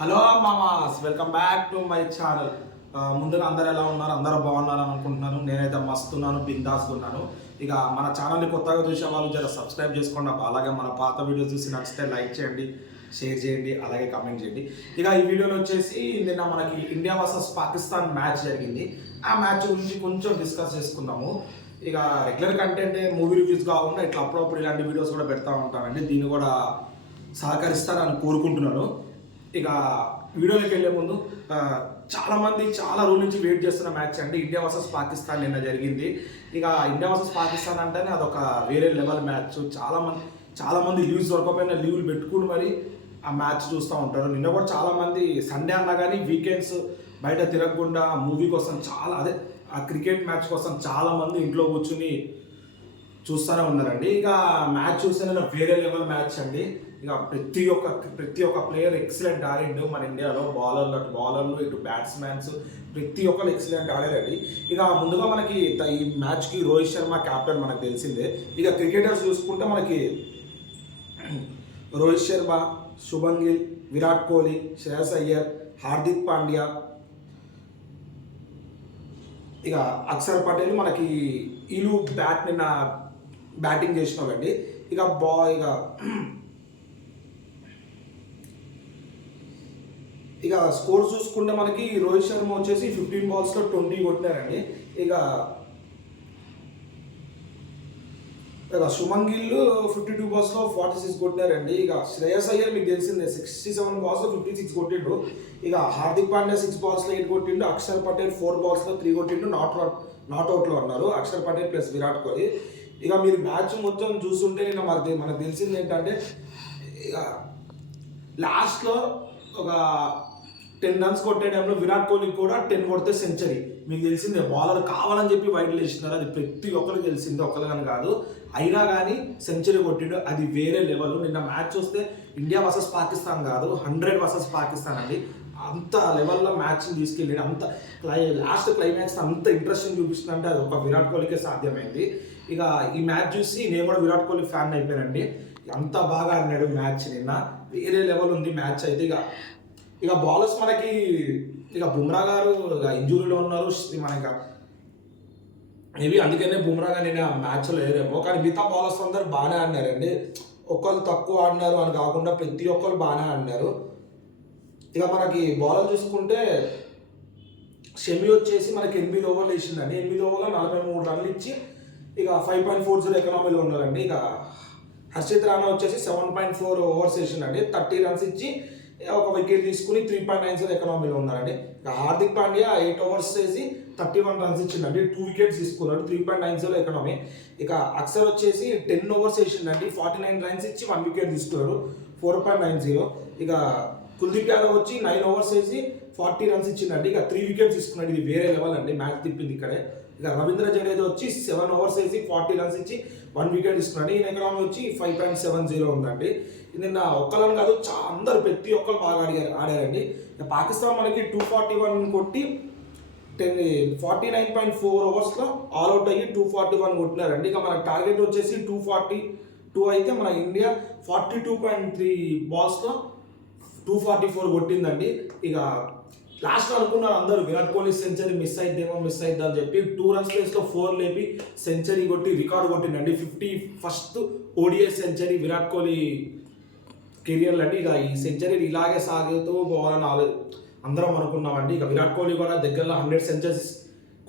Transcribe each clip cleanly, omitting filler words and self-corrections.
Hello మామాస్, welcome back to my channel. ముందుగా అందరు ఎలా ఉన్నారు? అందరూ బాగున్నారు అని అనుకుంటున్నాను. నేనైతే మస్తున్నాను, బిందాస్గా ఉన్నాను. ఇక మన ఛానల్ని కొత్తగా చూసే వాళ్ళు జర సబ్స్క్రైబ్ చేసుకోండి. అలాగే మన పాత వీడియోస్ చూసి నచ్చితే లైక్ చేయండి, షేర్ చేయండి, అలాగే కమెంట్ చేయండి. ఇక ఈ వీడియోలో వచ్చేసి నిన్న మనకి ఇండియా వర్సెస్ పాకిస్తాన్ మ్యాచ్ జరిగింది. ఆ మ్యాచ్ గురించి కొంచెం డిస్కస్ చేసుకుందాము. ఇక రెగ్యులర్ కంటెంట్ మూవీ రివ్యూస్ కాకుండా ఇట్లా అప్పుడప్పుడు ఇలాంటి వీడియోస్ కూడా పెడతా ఉంటానండి. దీన్ని కూడా సహకరిస్తారని కోరుకుంటున్నాను. ఇక వీడియోలోకి వెళ్ళే ముందు చాలామంది చాలా రోజుల నుంచి వెయిట్ చేస్తున్న మ్యాచ్ అండి, ఇండియా వర్సెస్ పాకిస్తాన్ నిన్న జరిగింది. ఇక ఇండియా వర్సెస్ పాకిస్తాన్ అంటేనే అదొక వేరే లెవెల్ మ్యాచ్. చాలామంది లీవ్స్ దొరకపోయినా లీవ్లు పెట్టుకుని మరి ఆ మ్యాచ్ చూస్తూ ఉంటారు. నిన్న కూడా చాలామంది సండే అన్నా కానీ వీకెండ్స్ బయట తిరగకుండా మూవీ కోసం ఆ క్రికెట్ మ్యాచ్ కోసం చాలామంది ఇంట్లో కూర్చుని చూస్తూనే ఉన్నారండి. ఇక మ్యాచ్ చూస్తే వేరే లెవెల్ మ్యాచ్ అండి. ఇక ప్రతి ఒక్క ప్లేయర్ ఎక్సలెంట్ ఆడిండు మన ఇండియాలో. బౌలర్లు ఇటు బ్యాట్స్మెన్స్ ప్రతి ఒక్కరు ఎక్సలెంట్ ఆడారండి. ఇక ముందుగా మనకి ఈ మ్యాచ్కి రోహిత్ శర్మ క్యాప్టెన్ మనకు తెలిసిందే. ఇక క్రికెటర్స్ చూసుకుంటే మనకి రోహిత్ శర్మ, శుభన్ గిల్, విరాట్ కోహ్లీ, శ్రేయస్ అయ్యర్, హార్దిక్ పాండ్యా, ఇక అక్షర్ పటేల్ మనకి వీళ్ళు నిన్న బ్యాటింగ్ చేసిన వాళ్ళండి. ఇక స్కోర్ చూసుకుంటే మనకి రోహిత్ శర్మ వచ్చేసి 15 balls-లో 20 కొట్టారండి. ఇక శుభన్ గిల్ 52 balls-లో 46 కొట్టారండి. ఇక శ్రేయస్ అయ్యర్ మీకు తెలిసిందే 67 balls-లో 56 కొట్టిండు. ఇక హార్దిక్ పాండ్యా 6 balls-లో 8 కొట్టిండు. అక్షర్ పటేల్ 4 balls-లో 3 కొట్టిండు. నాట్అవుట్లో ఉన్నారు అక్షర్ పటేల్ ప్లస్ విరాట్ కోహ్లీ. ఇక మీరు మ్యాచ్ మొత్తం చూస్తుంటే నిన్న మనకు తెలిసింది ఏంటంటే ఇక లాస్ట్లో ఒక 10 runs కొట్టే టైంలో విరాట్ కోహ్లీ కూడా 10 కొడితే సెంచరీ. మీకు తెలిసిందే, బౌలర్ కావాలని చెప్పి వైడ్లు వేసినారు. అది ప్రతి ఒక్కరికి తెలిసిందే, ఒక్కరిని కాదు. అయినా కానీ సెంచరీ కొట్టిండు, అది వేరే లెవెల్. నిన్న మ్యాచ్ చూస్తే ఇండియా వర్సెస్ పాకిస్తాన్ కాదు, 100 versus పాకిస్తాన్ అండి. అంత లెవెల్లో మ్యాచ్ని తీసుకెళ్ళి అంత లాస్ట్ క్లైమాక్స్ అంత ఇంట్రెస్టింగ్ చూపిస్తుందంటే అది ఒక విరాట్ కోహ్లీకే సాధ్యమైంది. ఇక ఈ మ్యాచ్ చూసి నేను కూడా విరాట్ కోహ్లీ ఫ్యాన్ అయిపోయానండి. అంత బాగా ఆడినాడు మ్యాచ్ నిన్న, వేరే లెవెల్ ఉంది మ్యాచ్ అయితే. ఇక బౌలర్స్ మనకి బుమ్రా గారు ఇంజురీలో ఉన్నారు. మనకి మేబీ అందుకనే బుమ్రా గారు నేను మ్యాచ్లో లేరేమో, కానీ మిగతా బౌలర్స్ అందరూ బాగానే ఆడినారండి. ఒకళ్ళు తక్కువ ఆడినారు అని కాకుండా ప్రతి ఒక్కరు బాగానే ఆడినారు. ఇక మనకి బౌలర్ చూసుకుంటే షమి వచ్చేసి మనకి 8 overs వేసిందండి. 8 overs 43 runs ఇచ్చి ఇక 5.40 ఎకనామీలో ఉన్నారండి. ఇక హర్షిత్ రాణా వచ్చేసి 7.4 overs వేసిందండి. 30 runs ఇచ్చి ఒక వికెట్ తీసుకుని 3.90 ఎకనామీలో ఉన్నారండి. ఇక హార్దిక్ పాండ్యా 8 overs వేసి 31 runs ఇచ్చిందండి. 2 wickets తీసుకున్నాడు, 3.90 ఎకనామీ. ఇక అక్షర్ వచ్చేసి 10 overs వేసిందండి. 49 runs ఇచ్చి 1 wicket తీసుకున్నాడు, 4.90. ఇక కుల్దీప్ యాదవ్ వచ్చి 9 overs వేసి 40 runs ఇచ్చిందండి. ఇక 3 wickets తీసుకున్నాడు. ఇది వేరే లెవెల్ అండి, మ్యాచ్ తిప్పింది ఇక్కడే. ఇక రవీంద్ర జడేజా వచ్చి 7 overs వేసి 40 runs ఇచ్చి 1 wicket తీసుకున్నాడు. ఈయన ఎకనామీ వచ్చి 5.70 ఉందండి. నిన్న ఒక్కలని కాదు, అందరు ప్రతి ఒక్కరు బాగా ఆడారండి. పాకిస్తాన్ మనకి 241 కొట్టి 49.4 overs-లో ఆల్అవుట్ అయ్యి 241 కొట్టినారండి. ఇక మన టార్గెట్ వచ్చేసి 242 అయితే మన ఇండియా 42.3 balls-లో 244 కొట్టిందండి. ఇక లాస్ట్ అనుకున్నారు అందరూ విరాట్ కోహ్లీ సెంచరీ మిస్ అయిద్దని చెప్పి 2 runs ప్లేస్లో 4 లేపి సెంచరీ కొట్టి రికార్డు కొట్టిందండి. 51st ODI century Virat Kohli కెరియర్లో అండి. ఇక ఈ సెంచరీ ఇలాగే సాగుతూ పోవాలని అందరం అనుకున్నామండి. ఇక విరాట్ కోహ్లీ కూడా దగ్గరలో 100 centuries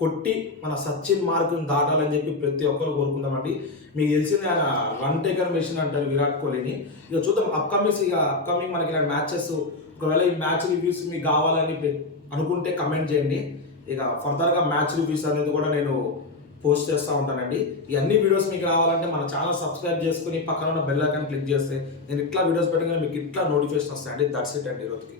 కొట్టి మన సచిన్ మార్కుని దాటాలని చెప్పి ప్రతి ఒక్కరు కోరుకుందామండి. మీకు తెలిసింది ఆయన రన్ టేకర్ మెషిన్ అంటారు విరాట్ కోహ్లీని. ఇక చూద్దాం అప్కమింగ్ మనకి ఇలాంటి మ్యాచెస్. ఒకవేళ ఈ మ్యాచ్ రివ్యూస్ మీకు కావాలని అనుకుంటే కమెంట్ చేయండి. ఇక ఫర్దర్గా మ్యాచ్ రివ్యూస్ అనేది కూడా నేను పోస్ట్ చేస్తూ ఉంటానండి. ఇవన్నీ వీడియోస్ మీకు రావాలంటే మన ఛానల్ సబ్స్క్రైబ్ చేసుకుని పక్కన ఉన్న బెల్ ఐకాన్ క్లిక్ చేస్తే నేను ఇట్లా వీడియోస్ పెట్టగానే మీకు ఇట్లా నోటిఫికేషన్ వస్తాయండి. దట్స్ ఇట్ అండి ఈరోజుకి.